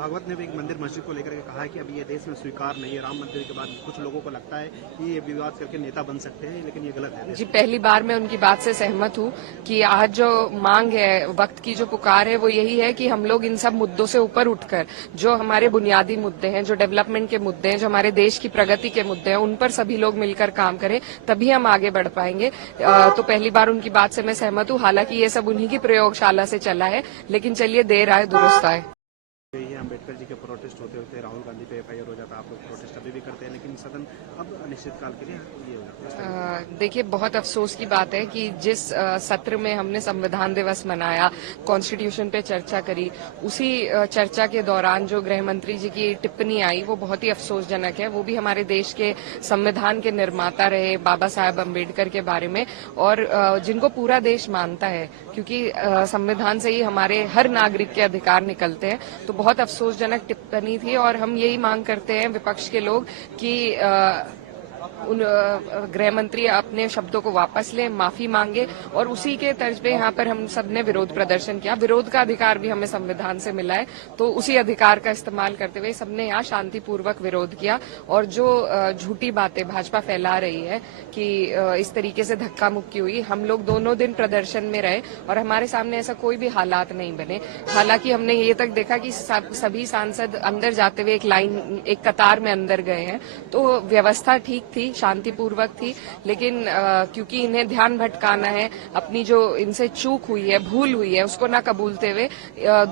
भागवत ने भी एक मंदिर मस्जिद को लेकर के कहा है कि अभी ये देश में स्वीकार नहीं है। राम मंदिर के बाद कुछ लोगों को लगता है कि ये विवाद करके नेता बन सकते हैं, लेकिन ये गलत है। जी, पहली बार मैं उनकी बात से सहमत हूँ कि आज जो मांग है, वक्त की जो पुकार है, वो यही है कि हम लोग इन सब मुद्दों से ऊपर उठकर जो हमारे बुनियादी मुद्दे हैं, जो डेवलपमेंट के मुद्दे हैं, जो हमारे देश की प्रगति के मुद्दे हैं, उन पर सभी लोग मिलकर काम करें, तभी हम आगे बढ़ पाएंगे। तो पहली बार उनकी बात से मैं सहमत हूँ। हालांकि ये सब उन्हीं की प्रयोगशाला से चला है, लेकिन चलिए देर आए दुरुस्त आए। यही अम्बेडकर जी के प्रोटेस्ट होते होते राहुल गांधी पे एफआईआर हो जाता है। आप लोग प्रोटेस्ट अभी भी करते हैं, लेकिन सदन अब अनिश्चितकाल के लिए ये हो जाता है। देखिए, बहुत अफसोस की बात है कि जिस सत्र में हमने संविधान दिवस मनाया, कॉन्स्टिट्यूशन पे चर्चा करी, उसी चर्चा के दौरान जो गृह मंत्री जी की टिप्पणी आई, वो बहुत ही अफसोसजनक है। वो भी हमारे देश के संविधान के निर्माता रहे, बाबा साहब अम्बेडकर के बारे में, और जिनको पूरा देश मानता है, क्योंकि संविधान से ही हमारे हर नागरिक के अधिकार निकलते हैं। तो बहुत अफसोसजनक टिप्पणी थी, और हम यही मांग करते हैं विपक्ष के लोग कि उन गृह मंत्री अपने शब्दों को वापस लें, माफी मांगे, और उसी के तर्ज पे यहाँ पर हम सब ने विरोध प्रदर्शन किया। विरोध का अधिकार भी हमें संविधान से मिला है, तो उसी अधिकार का इस्तेमाल करते हुए सबने यहाँ शांतिपूर्वक विरोध किया। और जो झूठी बातें भाजपा फैला रही है कि इस तरीके से धक्का मुक्की हुई, हम लोग दोनों दिन प्रदर्शन में रहे और हमारे सामने ऐसा कोई भी हालात नहीं बने। हालांकि हमने ये तक देखा कि सभी सांसद अंदर जाते हुए एक कतार में अंदर गए हैं, तो व्यवस्था ठीक थी, शांतिपूर्वक थी। लेकिन क्योंकि इन्हें ध्यान भटकाना है, अपनी जो इनसे चूक हुई है, भूल हुई है, उसको न कबूलते हुए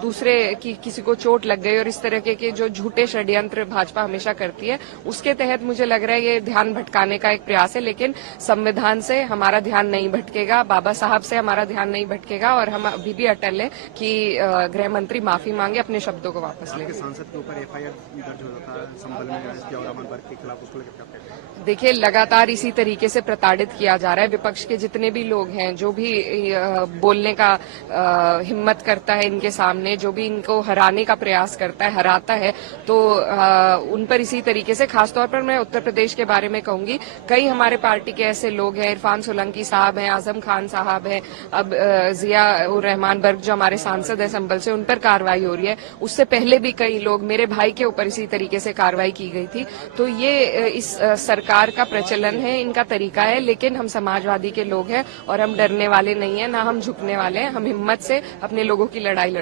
दूसरे की किसी को चोट लग गई, और इस तरह के जो झूठे षड्यंत्र भाजपा हमेशा करती है, उसके तहत मुझे लग रहा है ये ध्यान भटकाने का एक प्रयास है। लेकिन संविधान से हमारा ध्यान नहीं भटकेगा, बाबा साहब से हमारा ध्यान नहीं भटकेगा, और हम अभी भी अटल है कि गृह मंत्री माफी मांगे, अपने शब्दों को वापस ले। सांसद के ऊपर एफआईआर दर्ज हो जाता है संभल में के खिलाफ, उसको लेकर देखिए, लगातार इसी तरीके से प्रताड़ित किया जा रहा है। विपक्ष के जितने भी लोग हैं, जो भी बोलने का हिम्मत करता है इनके सामने, जो भी इनको हराने का प्रयास करता है, हराता है, तो उन पर इसी तरीके से, खासतौर पर मैं उत्तर प्रदेश के बारे में कहूंगी, कई हमारे पार्टी के ऐसे लोग हैं, इरफान सोलंकी साहब हैं, आजम खान साहब हैं, अब जिया उर रहमान बर्ग जो हमारे सांसद है संभल से, उन पर कार्रवाई हो रही है। उससे पहले भी कई लोग, मेरे भाई के ऊपर इसी तरीके से कार्रवाई की गई थी। तो ये इस सरकार का प्रचलन है, इनका तरीका है। लेकिन हम समाजवादी के लोग हैं और हम डरने वाले नहीं हैं, ना हम झुकने वाले हैं। हम हिम्मत से अपने लोगों की लड़ाई